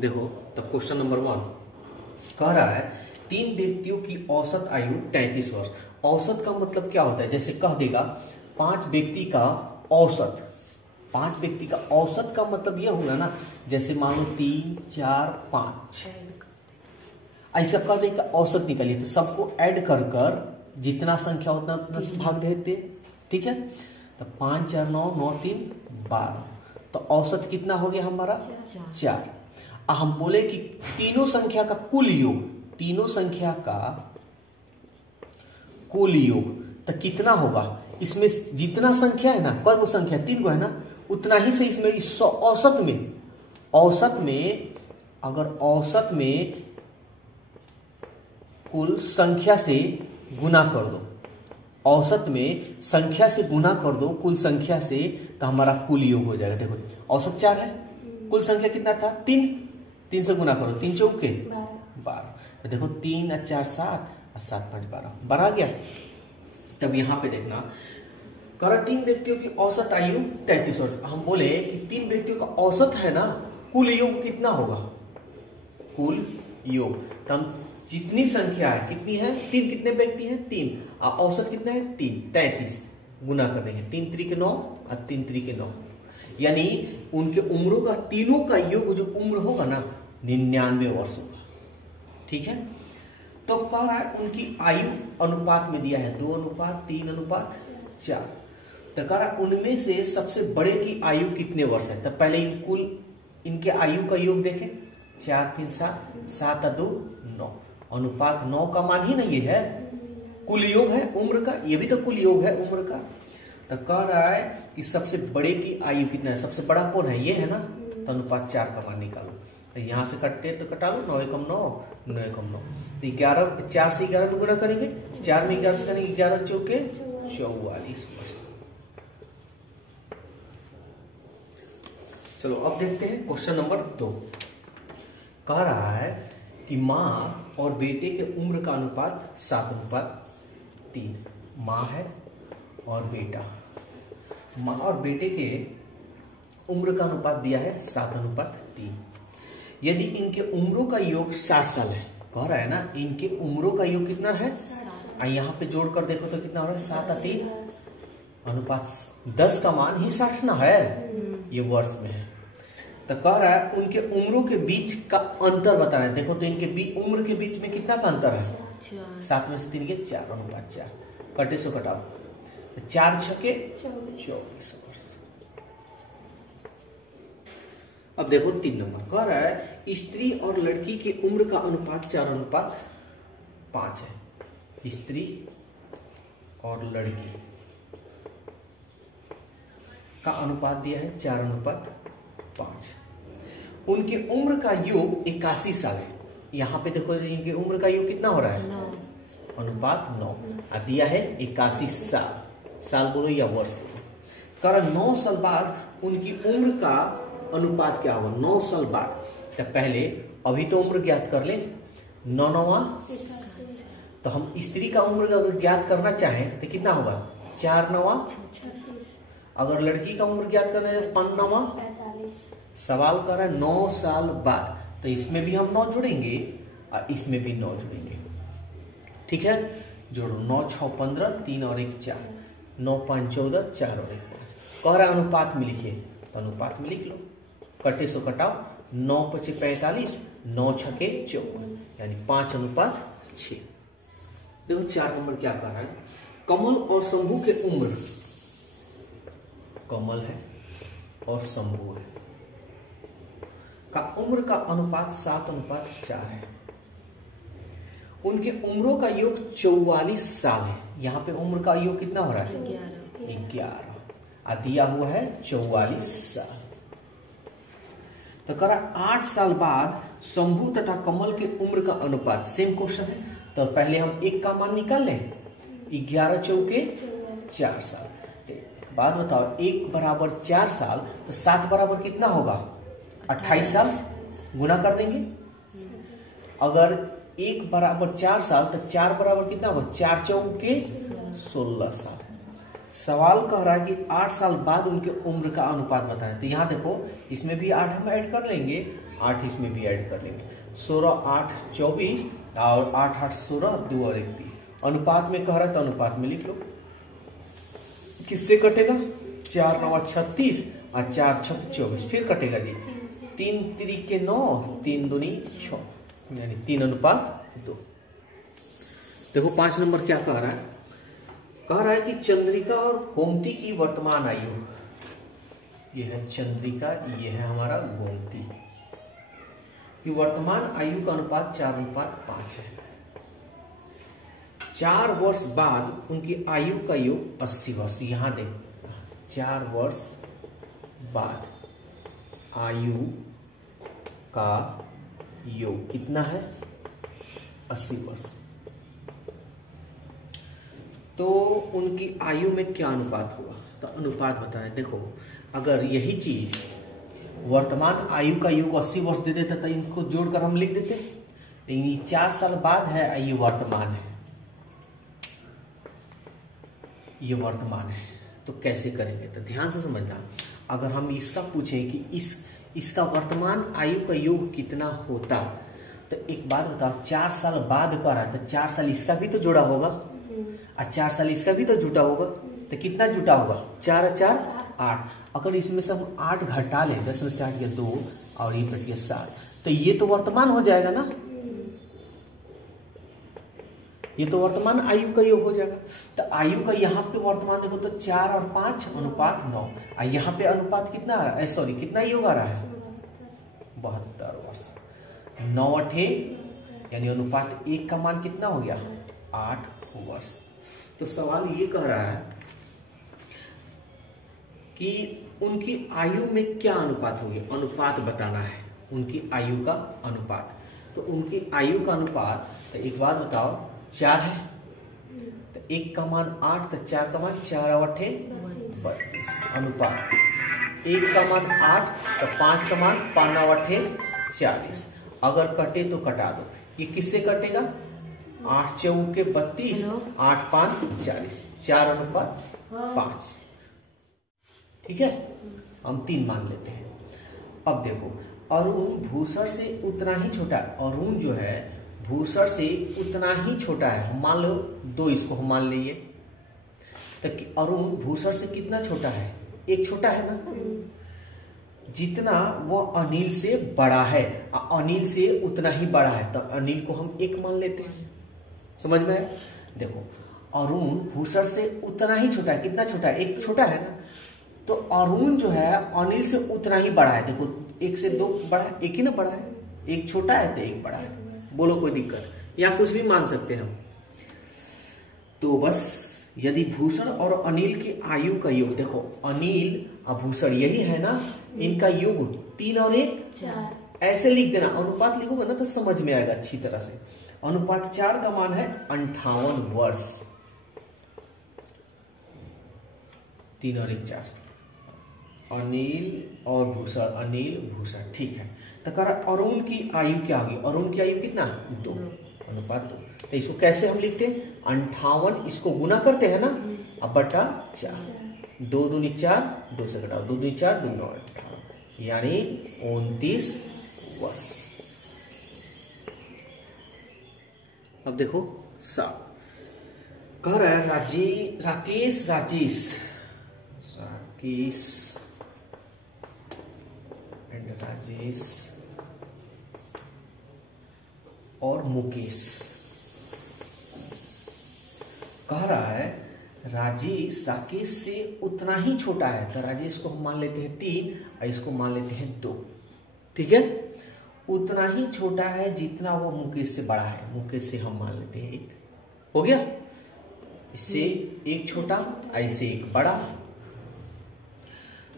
देखो तो question number 1 कह रहा है 3 व्यक्तियों की औसत आयु 33 वर्ष। औसत का मतलब क्या होता है? जैसे कह देगा 5 व्यक्ति का औसत। 5 व्यक्ति का औसत का मतलब यह हुआ ना, जैसे मान लो 3 4 5 ऐसा कह देगा औसत निकालिए, तो सबको ऐड कर कर जितना संख्या उतना उतना से भाग देते। ठीक है, तो 5 4 9 9 3 12, तो औसत कितना हो गया हमारा 4। हम बोले कि तीनों संख्या का कुल योग, तीनों संख्या का कुल योग तो कितना होगा? इसमें जितना संख्या है ना, कई गो संख्या 3 गो है ना, उतना ही से इसमें इस औसत में अगर औसत में कुल संख्या से गुना कर दो, औसत में संख्या से गुना कर दो कुल संख्या से, तो हमारा कुल योग हो जाएगा। देखो औसत 4 है, कुल संख्या कितना था 3, 3 से गुना करो, 3 चौके 12, तो देखो 3 और 4 7 और 7 5 12 आ गया। तब यहाँ पे देखना करा 3 व्यक्तियों की औसत आयु 33 वर्ष। हम बोले कि 3 व्यक्तियों का औसत है ना, कुल योग कितना होगा? कुल योग तो हम जितनी संख्या है कितनी है 3, कितने व्यक्ति हैं 3, और औसत कितना है 3, 33 गुना कर देंगे, 3 3 के 9 और 3 3 के 9, यानी उनके उम्रों का तीनों का योग जो उम्र होगा ना 99 वर्ष होगा। ठीक है, तो कह रहा है उनकी आयु अनुपात में दिया है 2:3:4। तो कह रहा है उनमें से सबसे बड़े की आयु कितने वर्ष है? तो पहले कुल इनके आयु का योग देखें, 4 3 7 7 और 2 9, अनुपात 9 का मान ही नहीं ये है, कुल योग है उम्र का, ये भी तो कुल योग है उम्र का। तो कह रहा है कि सबसे बड़े की आयु कितना है? सबसे बड़ा कौन है? ये है ना, तो अनुपात 4 का मान निकालो। तो यहाँ से कटते तो कटा लो, 9 एकम 9 9 एकम 9, तो 11 4 से 11 पे गुना करेंगे, 4 में 11 से करेंगे 11 चौके 44 वर्ष। चलो अब देखते हैं क्वेश्चन नंबर 2। कह रहा है कि माँ और बेटे के उम्र का अनुपात 7:3। माँ है और बेटा, माँ और बेटे के उम्र का अनुपात दिया है 7:3। यदि इनके उम्रों का योग 60 साल है, कह रहा है ना इनके उम्रों का योग कितना है, यहाँ पे जोड़ कर देखो तो कितना हो रहा है 7 और 3 अनुपात 10 का मान ही 60 ना है, ये वर्ष में है। तो कह रहा है उनके उम्रों के बीच का अंतर बताना है। देखो तो इनके उम्र के बीच में कितना का अंतर है? 7 में से 3 के 4:4, कटे सो कटाओ, 4 छके 24 वर्ष। अब देखो 3 नंबर कह रहा है स्त्री और लड़की की उम्र का अनुपात 4:5 है। स्त्री और लड़की का अनुपात दिया है 4:5। उनके उम्र का योग 81 साल है। यहाँ पे देखो इनके उम्र का योग कितना हो रहा है 9, अनुपात 9, दिया है 81 साल। साल बोलो या वर्ष बोलो। कारण 9 साल बाद उनकी उम्र का अनुपात क्या होगा? 9 साल बाद, तो पहले अभी तो उम्र ज्ञात कर ले, 9 9 तो हम स्त्री का उम्र अगर ज्ञात करना चाहें तो कितना होगा 4 9। अगर लड़की का उम्र ज्ञात करना है 5 9। सवाल कर रहा है 9 साल बाद, तो इसमें भी हम 9 जोड़ेंगे और इसमें भी 9 जोड़ेंगे। ठीक है, जोड़ो 9 6 15, 3 और 1 4, 9 5 14, 4 और 1 5। कह रहा है अनुपात में लिखिए, तो अनुपात में लिख लो, कटे सो कटाओ, 9 5 45, 9 6 54, यानी 5:6। देखो 4 नंबर क्या कह रहा है, कमल और शंभू के उम्र, कमल है और शंभू है का उम्र का अनुपात 7:4 है। उनके उम्रों का योग 44 साल है। यहाँ पे उम्र का योग कितना हो रहा है 11, दिया हुआ है 44 साल। तो करा 8 साल बाद शंभू तथा कमल के उम्र का अनुपात, सेम क्वेश्चन है। तो पहले हम 1 का मान निकाल लें, 11 चौके 4 साल। बात बताओ 1 बराबर 4 साल, तो 7 बराबर कितना होगा 28 साल, गुना कर देंगे। अगर 1 बराबर 4 साल, तो 4 बराबर कितना होगा 4 चौके 16 साल। सवाल कह रहा है कि 8 साल बाद उनके उम्र का अनुपात बताएं। तो यहाँ देखो इसमें भी 8 हम ऐड कर लेंगे 8 इसमें भी ऐड कर लेंगे। 16 8 24 और 8 8 16, 2 और 1 3। अनुपात में कह रहा है तो अनुपात में लिख लो। किससे कटेगा? 4 9 36 और 4 6 24। फिर कटेगा जी 3 3 9, 3 दूनी 6, यानी 3:2। देखो 5 नंबर क्या कह रहा है? कह रहा है कि चंद्रिका और गोमती की वर्तमान आयु, ये है चंद्रिका, ये है हमारा गोमती की वर्तमान आयु का अनुपात 4:5 है। 4 वर्ष बाद उनकी आयु का योग 80 वर्ष। यहां देख, 4 वर्ष बाद आयु का योग कितना है? 80 वर्ष। तो उनकी आयु में क्या अनुपात हुआ? तो अनुपात बताएं। देखो अगर यही चीज वर्तमान आयु का योग 80 वर्ष दे देता तो इनको जोड़कर हम लिख देते, लेकिन ये 4 साल बाद है, ये वर्तमान है, ये वर्तमान है। तो कैसे करेंगे? तो ध्यान से समझना। अगर हम इसका पूछें कि इसका वर्तमान आयु का योग कितना होता, तो एक बात बताओ, 4 साल बाद का रहा है तो 4 साल इसका भी तो जुड़ा होगा और 4 साल इसका भी तो जुटा होगा। तो कितना जुटा होगा? 4 और 4 8। अगर इसमें से हम 8 घटा लें, 10 में से 8 गया 2 और ये बच गया 7, तो ये तो वर्तमान हो जाएगा ना, ये तो वर्तमान आयु का योग हो जाएगा। तो आयु का यहाँ पे वर्तमान देखो तो 4 और 5 अनुपात 9, और यहाँ पे अनुपात कितना आ रहा है? सॉरी, कितना योग आ रहा है? 72 वर्ष। 9 8 यानी अनुपात 1 का मान कितना हो गया? 8 वर्ष। तो सवाल ये कह रहा है कि उनकी आयु में क्या अनुपात होगी? अनुपात बताना है, उनकी आयु का अनुपात। तो उनकी आयु का अनुपात, तो एक बात बताओ, 4 है तो 1 का मान 8, तो 4 का मान 4 और 8 32। अनुपात 1 का मान 8 तो 5 का मान 5 और 8 40। अगर कटे तो कटा दो। ये किससे कटेगा? 8 चौके 32, 8 5 40, 4:5। ठीक है, हम 3 मान लेते हैं। अब देखो अरुण भूषण से उतना ही छोटा है। अरुण जो है भूषण से उतना ही छोटा है। हम मान लो 2, इसको हम मान लिए। तो अरुण भूषण से कितना छोटा है? 1 छोटा है ना, जितना वो अनिल से बड़ा है। अनिल से उतना ही बड़ा है, तो अनिल को हम 1 मान लेते हैं। समझ में आया? देखो अरुण भूषण से उतना ही छोटा है। कितना छोटा है? 1 छोटा है ना। तो अरुण जो है अनिल से उतना ही बड़ा है। देखो 1 से 2 बड़ा है, 1 ही ना बड़ा है। 1 छोटा है तो 1 बड़ा है। बोलो कोई दिक्कत? या कुछ भी मान सकते हैं हम। तो बस यदि भूषण और अनिल की आयु का योग, देखो अनिल और भूषण यही है ना, इनका योग 3 और 1 4। ऐसे लिख देना। अनुपात लिखोगे ना तो समझ में आएगा अच्छी तरह से। अनुपात 4 का मान है 58 वर्ष। 3 और 1 4। अनिल और भूषण, अनिल भूषण, ठीक है। तो कह रहा अरुण की आयु क्या होगी? अरुण की आयु कितना? 2, अनुपात 2। तो इसको कैसे हम लिखते हैं? 58, इसको गुना करते हैं ना, अब बटा 4। 2 दूनी 4, 2 से घटाओ, 2 दूनी 4, 2 9 18, यानी 29 वर्ष। अब देखो कह रहा है राकेश एंड राजेश और मुकेश। कह रहा है राकेश से उतना ही छोटा है। तो राजेश को हम मान लेते हैं 3 और इसको मान लेते हैं 2। ठीक है, उतना ही छोटा है जितना वो मुकेश से बड़ा है। मुकेश से हम मान लेते हैं 1। हो गया? इससे 1 छोटा, ऐसे 1 बड़ा।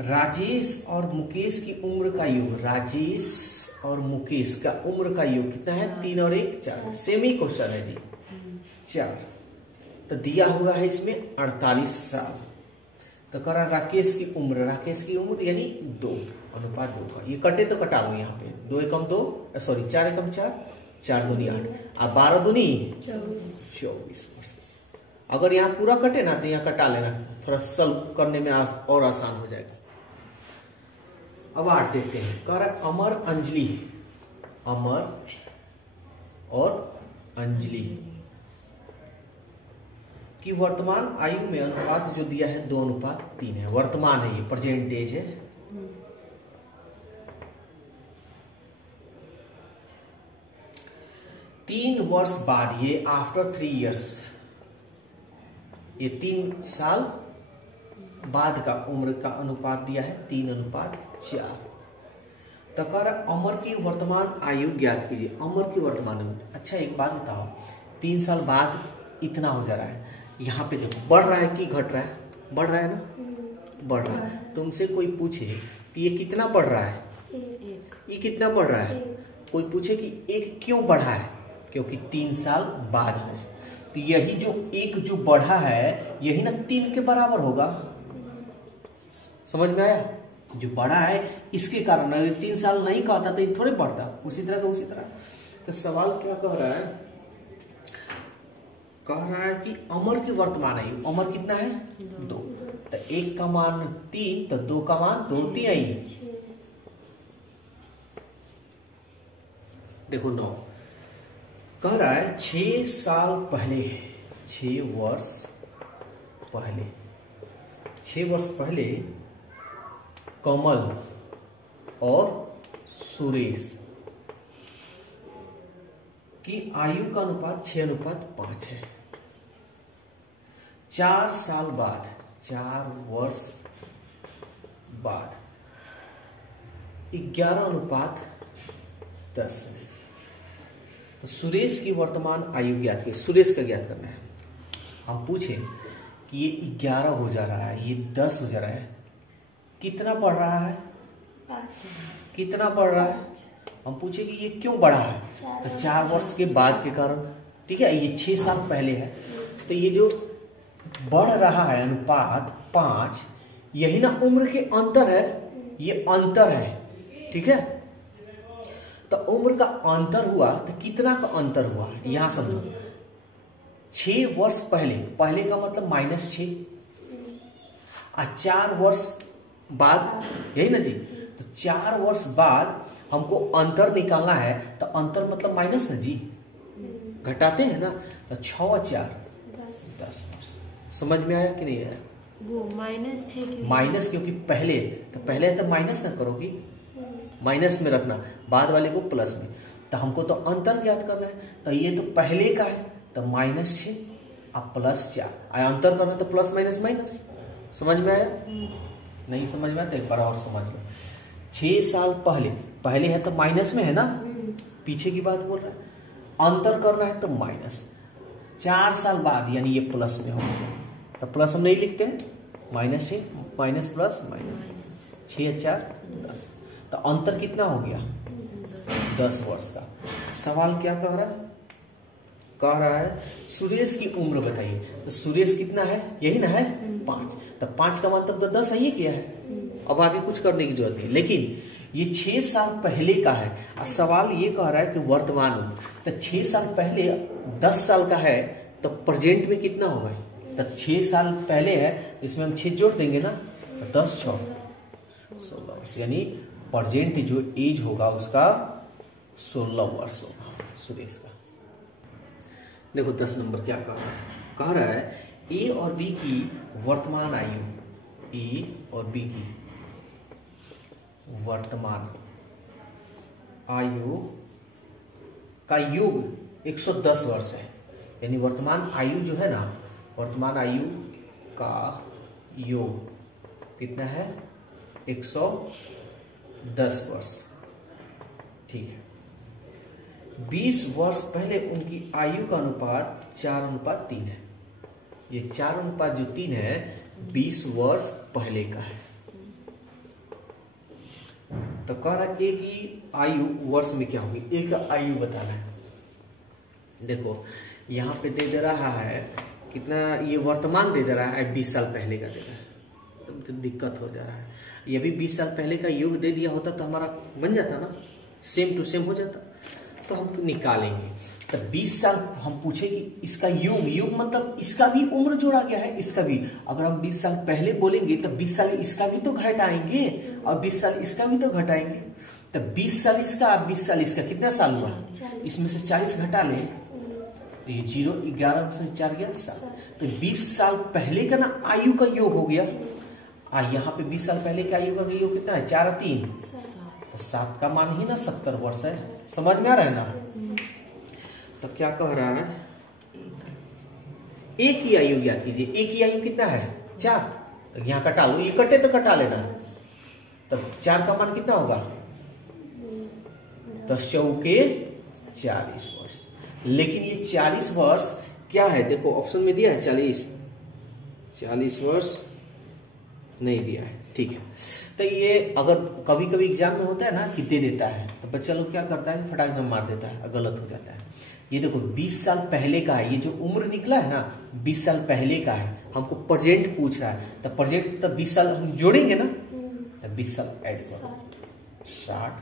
राजेश और मुकेश की उम्र का योग, राजेश और मुकेश का उम्र का योग कितना है? 3 और 1 4। सेम ही क्वेश्चन है जी, 4। तो दिया हुआ है इसमें 48 साल। तो कह रहा राकेश की उम्र यानी 2, अनुपात 2 का। ये कटे तो कटा लो यहाँ पे, 2 एकम 2, सॉरी 4 एकम 4, 4 दूनी 8, अब 12 दूनी 24। अगर यहाँ पूरा कटे ना तो यहाँ कटा लेना, थोड़ा सॉल्व करने में और आसान हो जाएगा। अब 8 देखते हैं। कह रहा है अमर अंजलि, अमर और अंजलि की वर्तमान आयु में अनुपात जो दिया है 2:3 है। वर्तमान है, ये प्रेजेंट एज है। तीन वर्ष बाद, ये आफ्टर 3 इयर्स, ये 3 साल बाद का उम्र का अनुपात दिया है 3:4। तो कह रहा अमर की वर्तमान आयु ज्ञात कीजिए। अमर की वर्तमान आयु, अच्छा एक बात बताओ, 3 साल बाद इतना हो जा रहा है, यहाँ पे देखो बढ़ रहा है कि घट रहा है? बढ़ रहा है ना, बढ़ रहा है। तुमसे कोई पूछे कि ये कितना बढ़ रहा है, ये कितना बढ़ रहा है, कोई पूछे कि एक क्यों बढ़ा है, क्योंकि 3 साल बाद है। तो यही जो एक जो बढ़ा है यही ना 3 के बराबर होगा। समझ में आया? जो बढ़ा है इसके कारण, अगर 3 साल नहीं कहता तो ये थोड़े बढ़ता, उसी तरह का उसी तरह। तो सवाल क्या कह रहा है? कह रहा है कि अमर की वर्तमान आयु, अमर कितना है 2, तो 1 का मान 3, तो 2 का मान 2 3 देखो 9। कह रहा है 6 साल पहले, 6 वर्ष पहले, 6 वर्ष पहले कमल और सुरेश की आयु का अनुपात 6:5 है। 4 साल बाद, 4 वर्ष बाद 11:10 में। तो सुरेश की वर्तमान आयु ज्ञात की, सुरेश का ज्ञात करना है। हम पूछें कि ये 11 हो जा रहा है, ये 10 हो जा रहा है, कितना बढ़ रहा है? 5। कितना बढ़ रहा है? हम पूछे कि ये क्यों बढ़ा है, तो 4 वर्ष के बाद के कारण। ठीक है, ये 6 साल पहले है, तो ये जो बढ़ रहा है अनुपात 5, यही ना उम्र के अंतर है, ये अंतर है। ठीक है, तो उम्र का अंतर हुआ, तो कितना का अंतर हुआ यहां समझो। 6 वर्ष पहले, पहले का मतलब -6, और 4 वर्ष बाद, यही ना जी। तो 4 वर्ष बाद हमको अंतर निकालना है, तो अंतर मतलब माइनस ना जी, घटाते हैं ना। तो 6 और 4 10 वर्ष। समझ में आया कि नहीं आया? वो -6 माइनस, क्योंकि पहले तो पहले तो माइनस ना करोगी, माइनस में रखना, बाद वाले को प्लस में। तो हमको तो अंतर ज्ञात करना है, तो ये तो पहले का है, तो -6 और +4, अंतर करना तो प्लस माइनस माइनस। समझ में आया? नहीं समझ में आया तो एक बार और समझ लो। 6 साल पहले, पहले है तो माइनस में है ना, पीछे की बात बोल रहा है, अंतर करना है तो माइनस। 4 साल बाद यानी ये प्लस में होगा, तो प्लस हम नहीं लिखते हैं, -6 माइनस प्लस माइनस, 6 और 4 10, तो अंतर कितना हो गया 10 वर्ष का। सवाल क्या कह रहा है? कह रहा है सुरेश की उम्र बताइए। तो सुरेश कितना है, यही ना है 5, तो 5 का मतलब तो 10 ही किया है, अब आगे कुछ करने की जरूरत नहीं। लेकिन ये 6 साल पहले का है, और सवाल ये कह रहा है कि वर्तमान उम्र, तो 6 साल पहले 10 साल का है, तो प्रेजेंट में कितना होगा? तो 6 साल पहले है, इसमें हम 6 जोड़ देंगे ना, तो 10 6 16 वर्ष, यानी प्रेजेंट जो एज होगा उसका 16 वर्ष होगा सुरेश का। देखो 10 नंबर क्या कह रहा है? कह रहा है ए और बी की वर्तमान आयु, ए और बी की वर्तमान आयु का योग 110 वर्ष है। यानी वर्तमान आयु जो है ना, वर्तमान आयु का योग कितना है 110 वर्ष। ठीक है, 20 वर्ष पहले उनकी आयु का अनुपात 4:3 है। ये 4:3 है, 20 वर्ष पहले का है। तो कह रहा है एक ही आयु वर्ष में क्या होगी, एक आयु बताना है। देखो यहाँ पे दे रहा है कितना, ये वर्तमान दे रहा है, 20 साल पहले का दे रहा है, तो दिक्कत हो जा रहा है। ये भी 20 साल पहले का योग दे दिया होता तो हमारा बन जाता ना, सेम टू सेम हो जाता, तो हम तो निकालेंगे। तो 20 साल हम पूछे कि इसका युग मतलब इसका भी उम्र जोड़ा गया है, इसका भी। अगर हम 20 साल पहले बोलेंगे तो 20 साल इसका भी तो घटाएंगे और 20 साल इसका भी तो घटाएंगे। तो 20 साल इसका और 20 साल इसका, कितना साल हुआ? इसमें से 40 घटा ले तो ये 0, 11 से 4 गया 7। तो 20 साल पहले का ना आयु का योग हो गया। यहाँ पे 20 साल पहले का आयु का योग कितना है? 4 और 3 तो 7 का मान ही ना 70 वर्ष है। समझ में आ रहा है ना? तो क्या कह रहा है, एक ही आयु ज्ञात कीजिए। एक ही आयु कितना है? 4। तो यहाँ कटा लो, ये कटे तो कटा लेना। तो 4 का मान कितना होगा? 10 चौके 40 वर्ष। लेकिन ये 40 वर्ष क्या है? देखो ऑप्शन में दिया है 40 वर्ष नहीं दिया है, ठीक है। तो ये अगर कभी कभी एग्जाम में होता है ना कि दे देता है, तो बच्चा लोग क्या करता है, फटाक में मार देता है, गलत हो जाता है। ये देखो 20 साल पहले का है, ये जो उम्र निकला है ना 20 साल पहले का है, हमको प्रेजेंट पूछ रहा है। तो प्रेजेंट तो 20 साल हम जोड़ेंगे ना, तो 20 साल ऐड करो 60